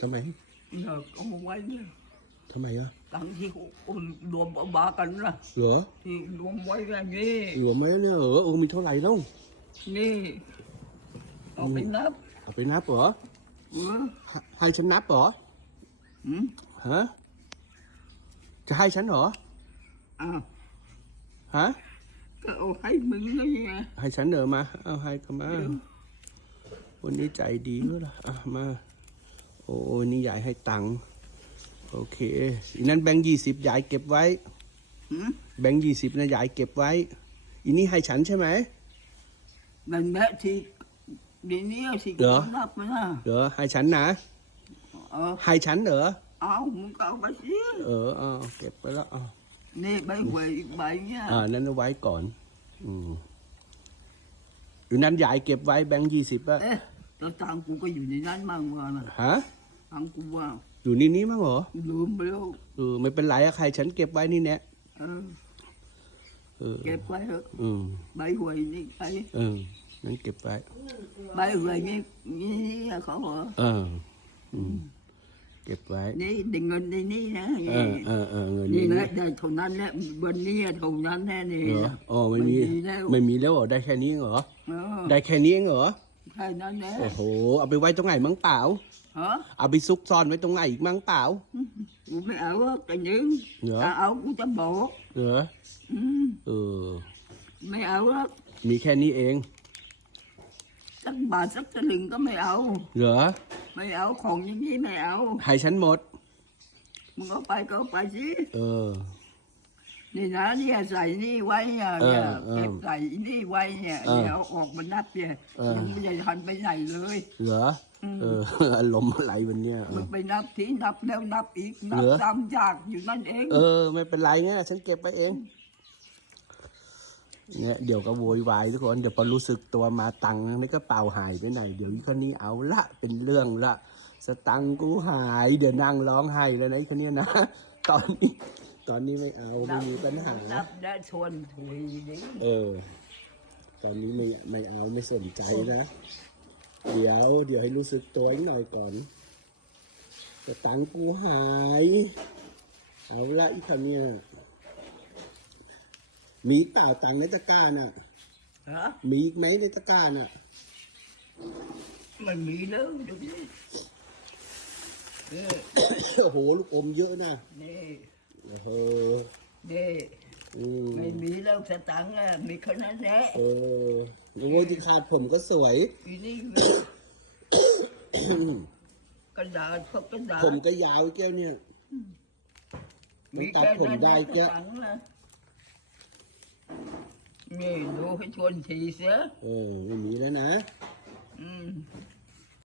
ทำไม nhờ có một quay nữa ทำไมอะ đặng thì cũng đùm bà bà cần là เหรอ thì đùm quay ra như เหลือไหมเนี่ยเออเออมีเท่าไหร่แล้ว như ở bên lớp เอาไปนับเหรอ ừ ให้ให้ฉันนับเหรอ ừ ฮะจะให้ฉันเหรอ à ฮะ cái ô thấy mình nó nha ให้ฉันเดินมา เอาให้ก็มา วันนี้ใจดีด้วยล่ะอะมาโอ้ยนี่ยายให้ตังค์โอเคอีนั้นแบงค์ยี่สิบยายเก็บไว้ ừ แบงค์ยี่สิบนะยายเก็บไว้ อีนี่ให้ฉันใช่ไหม mình mẹ thì đi nia thì Được. cũng lắp mà nè เหรอให้ฉันนะ ờ ให้ฉันเหรอ áo muốn có bác sĩ เออเอาเก็บไปแล้วเอา nè bay quầy bay nha อ่านั้นเอาไว้ก่อน อืมอยู่นั้นยายเก็บไว้แบงค์ยี่สิบอะ ê tao tặng cũng có gì này đánh mang vào nè ฮะ tặng cũng vào อยู่นี่นี้มั้งเหรอ lượm biểu เออไม่เป็นไรอะใครฉันเก็บไว้นี่แน่ ừ เออ kẹp quay được อืม bay quầy đi bay เออนั้นเก็บไว้ bay quầy như như như khó hả เอออืมเก็บไว้ đi đừng ngân đi ní nè เออเออเออเงินนี่นี้นะได้เท่านั้นแหละบนนี้เท่านั้นแน่นี่เหรออ๋อไม่มีแล้วไม่มีแล้วเหรอได้แค่นี้เองเหรอเออได้แค่นี้เองเหรอแค่นั้นแหละโอ้โห เอาไปไว้ตรงไหนมั้งเปล่า ฮะเอาไปซุกซ่อนไว้ตรงไหนอีกมั้งเปล่า กูไม่เอาอะแต่ยังเหรอ ถ้าเอากูจะบอกเหรออืมเออ ไม่เอาอะมีแค่นี้เอง สักบาทสักสลึงก็ไม่เอา เหรอ ไม่เอาของอย่างนี้ไม่เอา ให้ฉันหมด มึงเอาไปก็เอาไปสิ เออ นี่นะเนี่ยใส่นี่ไว้เนี่ยเนี่ยเออเออเก็บใส่นี่ไว้เนี่ยเออ เดี๋ยวเอาออกมานับเนี่ยเออยังไม่ได้ทันไปไหนเลย เหรอเออ อารมณ์อะไรวันเนี้ยเอมึองไปนับทีนับแล้วนับอีกนับเหรอ ซ้ำยากอยู่นั่นเองเออ ไม่เป็นไรเนี่ยฉันเก็บไปเอง เนี่ยเดี๋ยวก็โวยวายทุกคน เดี๋ยวพอรู้สึกตัวมาตังค์ในกระเป๋าหายไปไหน เดี๋ยวอีกคนนี้เอาละเป็นเรื่องละ สตังค์กูหาย เดี๋ยวนั่งร้องไห้แล้วนะไอ้คนเนี้ยนะ ตอนนี้ ตอนนี้ไม่เอาไม่มีปัญหานับได้ชวนถุยดิเออ ตอนนี้ไม่ไม่เอาไม่สนใจนะ เดี๋ยว เดี๋ยวให้รู้สึกตัวอีกหน่อยก่อนสตังค์กูหาย เอาละอีกคำเนี่ย มีอีกเปล่าตังค์ในตะกร้าน่ะ ฮะมีอีกไหมในตะกร้าน่ะ มันมีแล้วดูดินี่โอ้โหลูกอมเยอะนะนี่ โอ้โหนี่อืมไม่มีแล้วสตังค์อะมีแค่นั้นแหละโอ้โหที่ขาดผมก็สวยทีนี้กระดาษพวกกระดาษผมก็ยาวไอ้แก้วเนี่ยมีตัดแค่ผมนั้นได้แหละแก้สตังค์นะนี่ดูให้ชวนทีเสียเออไม่มีแล้วนะ อืม